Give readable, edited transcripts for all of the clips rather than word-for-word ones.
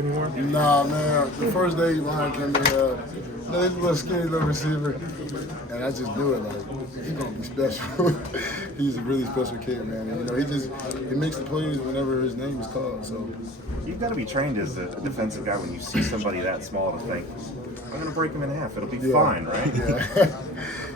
anymore? Nah, man. The first day Ryan came in, he's a little skinny little receiver, and I just knew it. Like, he's gonna be special. He's a really special kid, man. And, he makes the plays whenever his name is called. So you've got to be trained as a defensive guy when you see somebody that small to think, I'm gonna break him in half. It'll be fine, right? Yeah.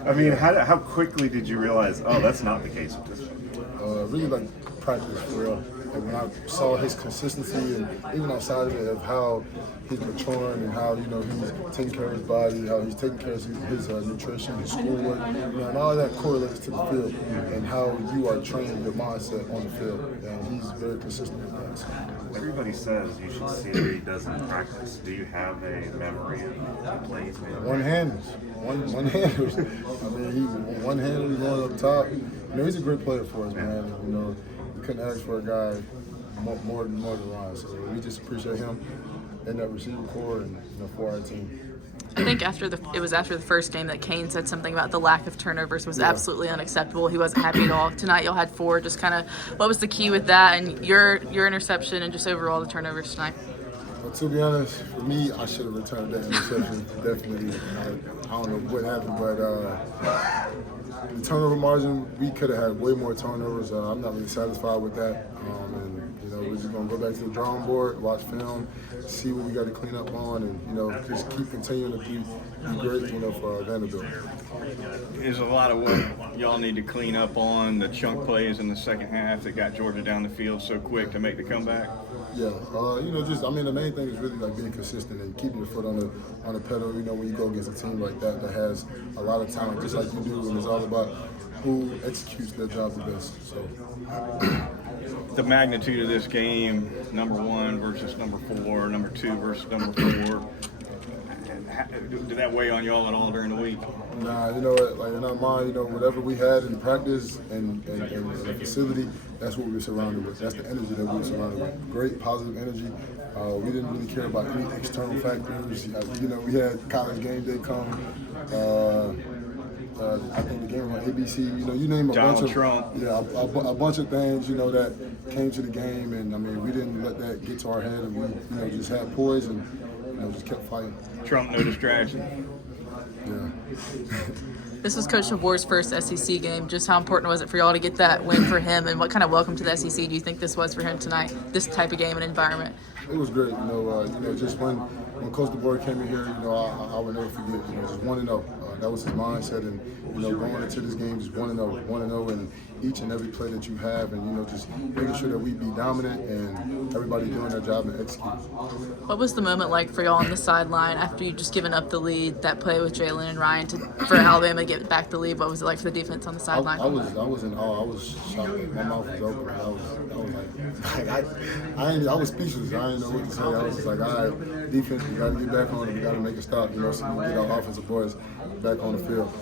I mean, how quickly did you realize? Oh, that's not the case with this one. Really like practice for real. Like when I saw his consistency and even outside of it, of how he's maturing and how he's taking care of his body, how he's taking care of his nutrition, his schoolwork, and all of that correlates to the field and how you are training your mindset on the field. And he's very consistent with that. So. Everybody says you should see what he does in practice. Do you have a memory of the plays? One-handers. One-handers. I mean, one-handers going up top. He's a great player for us, man. We couldn't ask for a guy more than Ryan. So we just appreciate him and that receiver core and for our team. I think it was after the first game that Kane said something about the lack of turnovers was absolutely unacceptable. He wasn't happy at all. Tonight y'all had 4. Just kind of what was the key with that and your interception and just overall the turnovers tonight? Well, to be honest, for me, I should have returned that interception. Definitely. I don't know what happened, but the turnover margin, we could have had way more turnovers. I'm not really satisfied with that. We're just going to go back to the drawing board, watch film, see what we got to clean up on, and, just keep continuing to be great, for Vanderbilt. There's a lot of what y'all need to clean up on, the chunk plays in the second half that got Georgia down the field so quick to make the comeback. Yeah, the main thing is really like being consistent and keeping your foot on the pedal. When you go against a team like that has a lot of talent, just like you do, and it's all about who executes their job the best. So, the magnitude of this game, number 1 versus number 4, number 2 versus number 4. Did that weigh on y'all at all during the week? Nah, like in our mind, whatever we had in practice and the facility, that's what we were surrounded with. That's the energy that we were surrounded with. Great, positive energy. We didn't really care about any external factors. We had college game day come. I think the game on ABC. You name a Donald bunch of Trump. Yeah, a bunch of things. that came to the game, and we didn't let that get to our head, and we just had poise and just kept fighting. Trump, no distraction. Yeah. This was Coach DeBoer's first SEC game. Just how important was it for y'all to get that win for him, and what kind of welcome to the SEC do you think this was for him tonight, this type of game and environment? It was great, just when Coach DeBoer came in here, I would never forget, just 1-0. That was his mindset, and going into this game, just 1-0, and each and every play that you have, and just making sure that we be dominant and everybody doing their job and execute. What was the moment like for y'all on the sideline after you just given up the lead? That play with Jaylen and Ryan for Alabama to get back the lead. What was it like for the defense on the sideline? I was in awe. I was shocked. My mouth was open. I was I was speechless. I didn't know what to say. I was just like, all right, defense, we got to get back on it. We got to make a stop. So we get our offensive boys back on the field.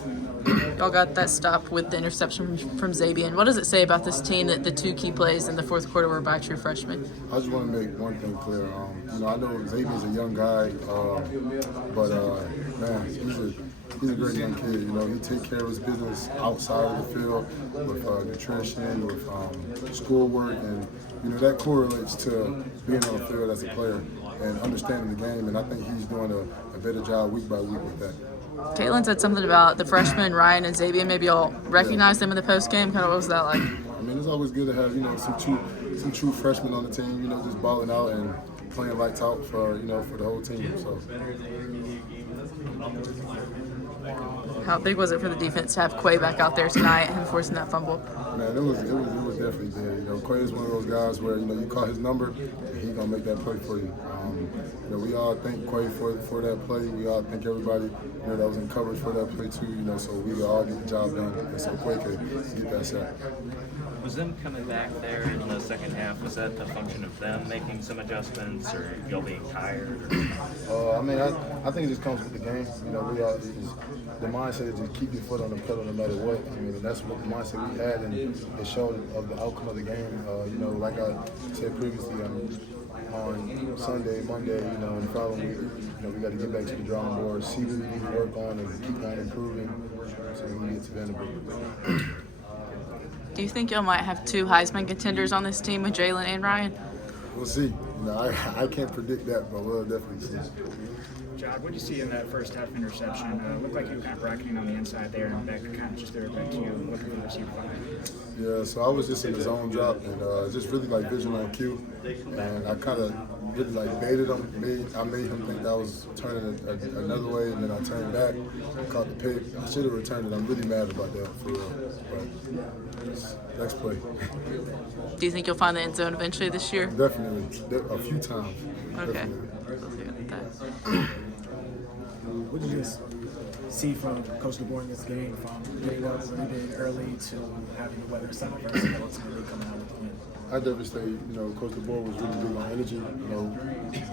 Y'all got that stop with the interception from Zabian. What does it say about this team that the 2 key plays in the fourth quarter were by true freshmen? I just want to make one thing clear. I know Zabian's a young guy, but man, he's a great young kid. He takes care of his business outside of the field with nutrition, with schoolwork, and that correlates to being on the field as a player and understanding the game. And I think he's doing a better job week by week with that. Caitlin said something about the freshmen, Ryan and Zabian. Maybe y'all recognize them in the post game. Kind of what was that like? It's always good to have some true freshmen on the team. Just balling out and playing lights out for for the whole team. So. How big was it for the defense to have Quay back out there tonight and forcing that fumble? Man, it was definitely big. Quay is one of those guys where you call his number, and he's gonna make that play for you. We all thank Quay for that play. We all thank everybody that was in coverage for that play too. So we all get the job done, and so Quay could get that sack. Was them coming back there in the second half, was that a function of them making some adjustments or y'all being tired? I think it just comes with the game. We all the mindset is just keep your foot on the pedal no matter what. And that's what the mindset we had, and it showed of the outcome of the game. Like I said previously, on Sunday, Monday, and the following week, we got to get back to the drawing board, see what we need to work on, and keep on improving so we can get to Vanderbilt. Do you think y'all might have 2 Heisman contenders on this team with Jaylen and Ryan? We'll see. I can't predict that, but we'll definitely see. Jihaad, what did you see in that first half interception? Looked like you were kind of bracketing on the inside there, and Beck kind of just threw it back to you, looking for the receiver behind. Yeah, so I was just in the zone drop and just really like vision on cue, and I kind of really like baited him. I made him think that I was turning another way, and then I turned back, caught the pick. I should have returned it. I'm really mad about that for real. But next play. Do you think you'll find the end zone eventually this year? Definitely, a few times. Okay. Definitely. We'll see about that. What did you just see from Coach DeBoer in this game, from getting up what he did early to having the weather some adversity and ultimately coming out with the win? I definitely say, Coach DeBoer was really big on energy.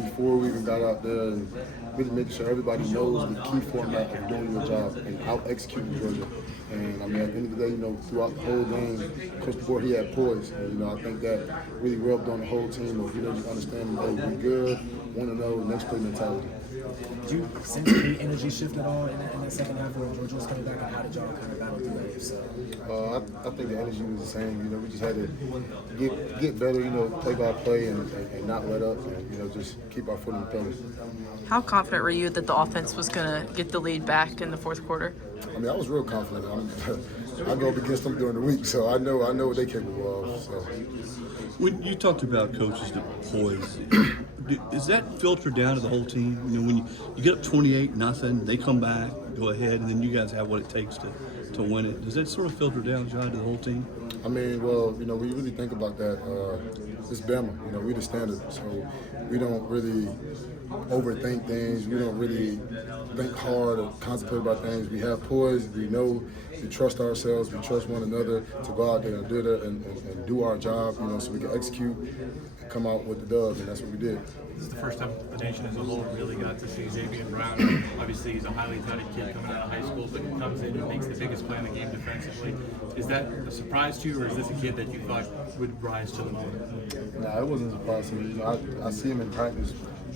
Before we even got out there, and really making sure everybody knows the key format of doing your job and out executing Georgia. And I mean, at the end of the day, throughout the whole game, Coach DeBoer, he had poise. And I think that really rubbed on the whole team of just understanding, hey, we good, want to know, next play mentality. Did you sense any energy shift at all in that second half where Georgia was coming back, and how did y'all kind of battle through that? So, I think the energy was the same. We just had to get better, play by play and not let up and, just keep our foot on the pedal. How confident were you that the offense was going to get the lead back in the fourth quarter? I mean, I was real confident. I go up against them during the week, so I know what they're capable of. So. When you talked about coaches the poise, is that filtered down to the whole team? When you get up 28-0, they come back, go ahead, and then you guys have what it takes to win it. Does that sort of filter down, John, to the whole team? I mean, well, when you really think about that, it's Bama. We the standard, so we don't really overthink things. We don't really think hard or contemplate about things. We have poise. We know we trust ourselves. We trust one another to go out there and do that and do our job, so we can execute and come out with the dub, and that's what we did. This is the first time the nation as a whole really got to see Xavier Brown. Obviously, he's a highly touted kid coming out of high school, but he comes in and makes the biggest play in the game defensively. Is that a surprise to you, or is this a kid that you thought would rise to the moment? Nah, it wasn't a surprise to me. I see him in practice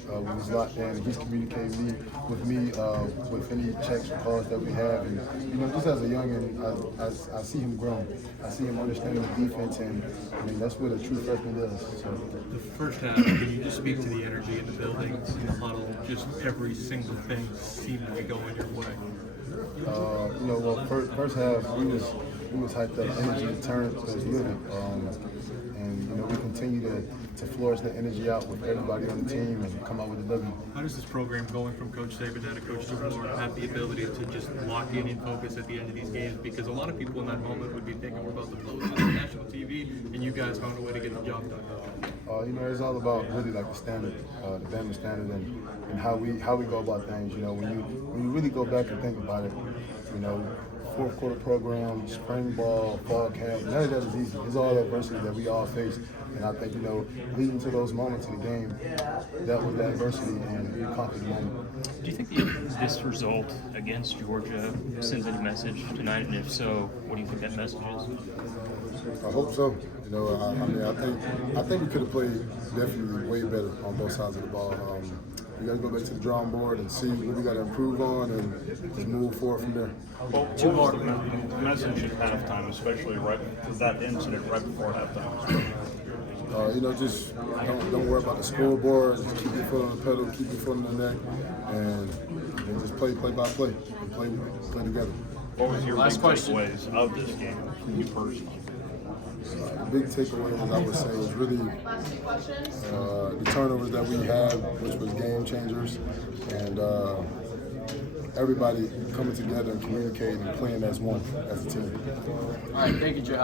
when he's locked in, and he's communicating with me with any checks or calls that we have. And just as a youngin, I see him growing. I see him understanding the defense, and I mean that's what a true freshman does. So. The first half, can you just speak to the energy in the building, in the huddle? Just every single thing seemed to be going your way. Well, first half we was hyped up. Energy turned was living, and we continue to flourish the energy out with everybody on the team and come out with a W. How does this program, going from Coach Saban to Coach DeBoer, have the ability to just lock in and focus at the end of these games? Because a lot of people in that moment would be thinking we're about to blow this on national TV, and you guys found a way to get the job done. It's all about really like the standard, the Bama standard, and how we go about things. When you really go back and think about it, fourth quarter program, spring ball, fall camp, none of that is easy. It's all adversity that we all face. And I think, leading to those moments in the game, that was the adversity and we conquered the moment. Do you think this result against Georgia sends any message tonight? And if so, what do you think that message is? I hope so. I think we could have played definitely way better on both sides of the ball. We got to go back to the drawing board and see what we got to improve on and just move forward from there. Well, what was the message at halftime, especially right because that incident right before halftime? Just don't worry about the scoreboard. Just keep your foot on the pedal, keep your foot on the neck, and just play by play and play together. What was your big takeaways of this game, you personally? The big takeaway, as I would say, was really the turnovers that we had, which was game changers, and everybody coming together and communicating and playing as one, as a team. all right, thank you, Jihaad.